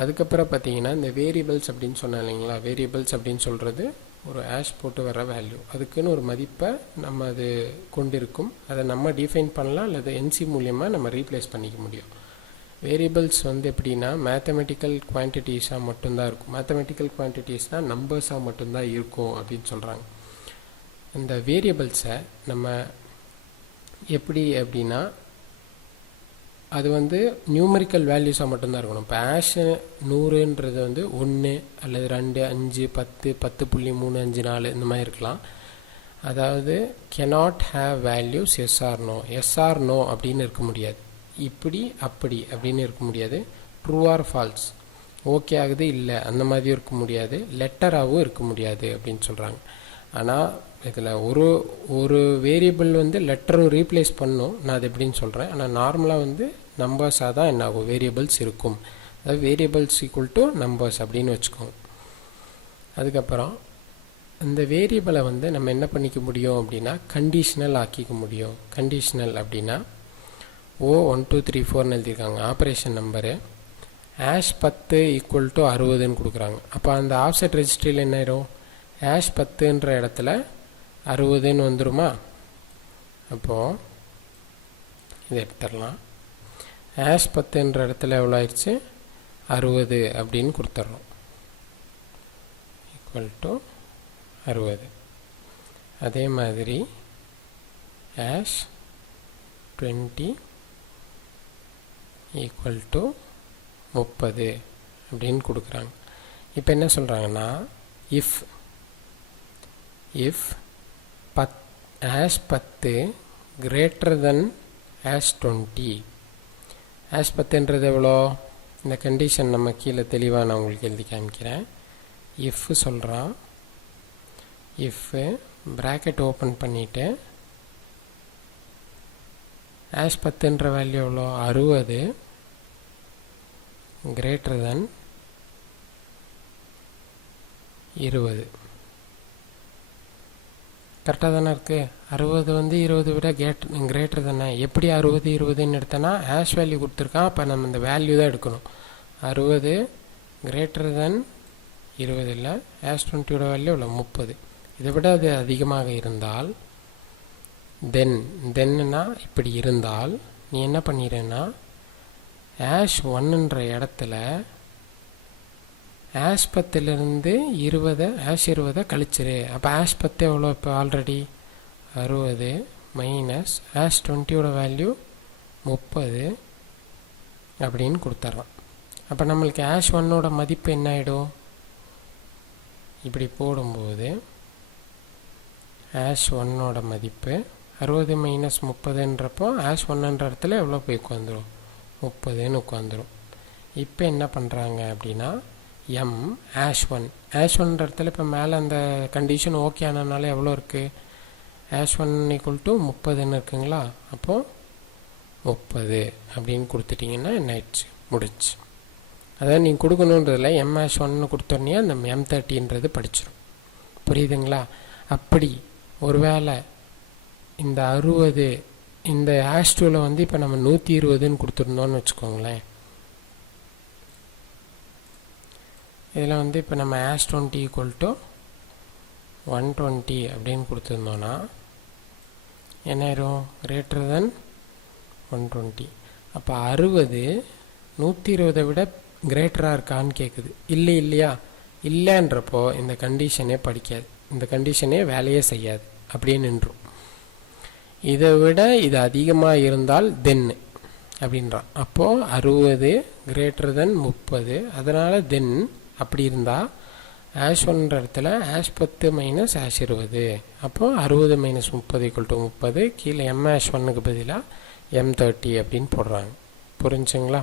அதுக்கப்புறம் பார்த்தீங்கன்னா இந்த வேரியபிள்ஸ் அப்படின்னு சொன்னேன் இல்லைங்களா, வேரியபிள்ஸ் அப்படின்னு சொல்கிறது ஒரு ஹேஷ் போட்டு வர வேல்யூ, அதுக்குன்னு ஒரு மதிப்பை நம்ம அது கொண்டிருக்கும். அதை நம்ம டிஃபைன் பண்ணலாம் அல்லது என்சி மூலியமாக நம்ம ரீப்ளேஸ் பண்ணிக்க முடியும். வேரியபிள்ஸ் வந்து எப்படின்னா மேத்தமெட்டிக்கல் குவான்டிட்டிஸாக மட்டும்தான் இருக்கும். மேத்தமெட்டிக்கல் குவான்டிட்டிஸ்னால் நம்பர்ஸாக மட்டும்தான் இருக்கும் அப்படின்னு சொல்கிறாங்க. இந்த வேரியபிள்ஸை நம்ம எப்படி அப்படின்னா அது வந்து நியூமரிக்கல் வேல்யூஸாக மட்டும்தான் இருக்கணும். இப்போ ஹேஷ் 100ன்றது வந்து 1 அல்லது 2 5 10 10.354 இந்த மாதிரி இருக்கலாம். அதாவது cannot have values yes or no. Yes or no அப்படின்னு இருக்க முடியாது. இப்படி அப்படி அப்படின்னு இருக்க முடியாது. ட்ரூ ஆர் ஃபால்ஸ், ஓகே ஆகுது இல்லை அந்த மாதிரியும் இருக்க முடியாது. லெட்டராகவும் இருக்க முடியாது அப்படின்னு சொல்கிறாங்க. ஆனால் இதில் ஒரு வேரியபிள் வந்து லெட்டரும் ரீப்ளேஸ் பண்ணும். நான் அது எப்படின்னு சொல்கிறேன். ஆனால் நார்மலாக வந்து நம்பர்ஸாக தான் என்ன ஆகும், வேரியபிள்ஸ் இருக்கும். அதாவது வேரியபிள்ஸ் ஈக்குவல் டு நம்பர்ஸ் அப்படின்னு வச்சுக்கோங்க. அதுக்கப்புறம் இந்த வேரியபிளை வந்து நம்ம என்ன பண்ணிக்க முடியும் அப்படின்னா கண்டிஷனல் ஆக்கிக்க முடியும். கண்டிஷனல் அப்படின்னா O1234ன்னு எழுதியிருக்காங்க operation number. Hash 10 equal to 60ன்னு கொடுக்குறாங்க. அப்போ அந்த ஆஃப்செட் ரெஜிஸ்ட்ரியில் என்ன ஆயிரும், ஹேஷ் 10ன்ற இடத்துல 60ன்னு வந்துருமா. அப்போது இதை எடுத்துடலாம். ஹேஷ் 10ன்ற இடத்துல எவ்வளோ ஆயிடுச்சு, 60 அப்படின்னு கொடுத்துட்றோம். Equal to 60. அதே மாதிரி ஹேஷ் 20 ஈக்குவல் டு 30 அப்படின்னு கொடுக்குறாங்க. இப்போ என்ன சொல்கிறாங்கன்னா if hash 10 greater than hash 20. Hash 10ன்றது எவ்வளோ, இந்த கண்டிஷன் நம்ம கீழே தெளிவாக நான் உங்களுக்கு எழுதி காமிக்கிறேன். இஃப் சொல்கிறான், இஃப் ப்ராக்கெட் ஓப்பன் பண்ணிவிட்டு ஹேஷ் 10ன்ற வேல்யூ எவ்வளோ 60 கிரேட்டர் தென் 20. கரெக்டாக தானே இருக்குது. 60 வந்து 20 விட கிரேட்டர் தானே. எப்படி 60 20ன்னு எடுத்தோன்னா ஹேஷ் வேல்யூ கொடுத்துருக்கான். அப்போ நம்ம இந்த வேல்யூ தான் எடுக்கணும். 60 கிரேட்டர் தென் 20 இல்லை, ஹேஷ் 20யோட வேல்யூ இல்லை 30. இதை விட அது அதிகமாக இருந்தால் தென்னுனா இப்படி இருந்தால் நீ என்ன பண்ணிடுறேன்னா ஹேஷ் 1ன்ற இடத்துல ஹேஷ் 10லேருந்து 20 ஹேஷ் 20 கழிச்சிரு. அப்போ ஹேஷ் 10 எவ்வளோ, இப்போ ஆல்ரெடி 60 மைனஸ் ஹேஷ் 20யோட வேல்யூ 30 அப்படின்னு கொடுத்துட்றோம். அப்போ நம்மளுக்கு ஹேஷ் 1ஓட மதிப்பு என்ன ஆகிடும், இப்படி போடும்போது ஹேஷ் 1ஓட மதிப்பு 60 மைனஸ் 30ன்றப்போ ஹேஷ் 1ன்ற இடத்துல எவ்வளோ போய் உட்காந்துரும், 30ன்னு உட்காந்துரும். இப்போ என்ன பண்ணுறாங்க அப்படின்னா எம் ஹேஷ் 1ன்ற இடத்துல இப்போ மேலே அந்த கண்டிஷன் ஓகே ஆனதுனால எவ்வளோ இருக்குது, ஹேஷ் 1 ஈக்குவல் டு 30ன்னு இருக்குங்களா. அப்போது 30 அப்படின்னு கொடுத்துட்டிங்கன்னா என்ன ஆயிடுச்சு, முடிச்சு. அதாவது நீங்கள் கொடுக்கணுன்றதில் எம் ஹேஷ் 1ன்னு கொடுத்தோன்னே அந்த M30ன்றது படிச்சிடும். புரியுதுங்களா. அப்படி ஒருவேளை இந்த 60 இந்த ஹேஷ் 2வில் வந்து இப்போ நம்ம 120ன்னு கொடுத்துருந்தோன்னு வச்சுக்கோங்களேன். இதில் வந்து இப்போ நம்ம ஹேஷ் 20 ஈக்குவல் டு 120 அப்படின்னு கொடுத்துருந்தோன்னா என்ன ஆயிரும், கிரேட்டர் தென் 120. அப்போ 60 120 விட கிரேட்டராக இருக்கான்னு கேட்குது. இல்லையா, இல்லைன்றப்போ இந்த கண்டிஷனே படிக்காது, இந்த கண்டிஷனே வேலையே செய்யாது, அப்படியே நின்றும். இதை விட இது அதிகமாக இருந்தால் தென் அப்படின்றான். அப்போது 60 கிரேட்டர் தென் 30, அதனால் தென் அப்படி இருந்தால் ஹேஷ் 1ன்ற இடத்துல ஹேஷ் 10 மைனஸ் ஹேஷ் 20. அப்போது 60 மைனஸ் 30 ஈக்குவல் டு 30. கீழே எம் ஹேஷ் 1க்கு பதிலாக M30 அப்படின்னு போடுறாங்க. புரிஞ்சுங்களா.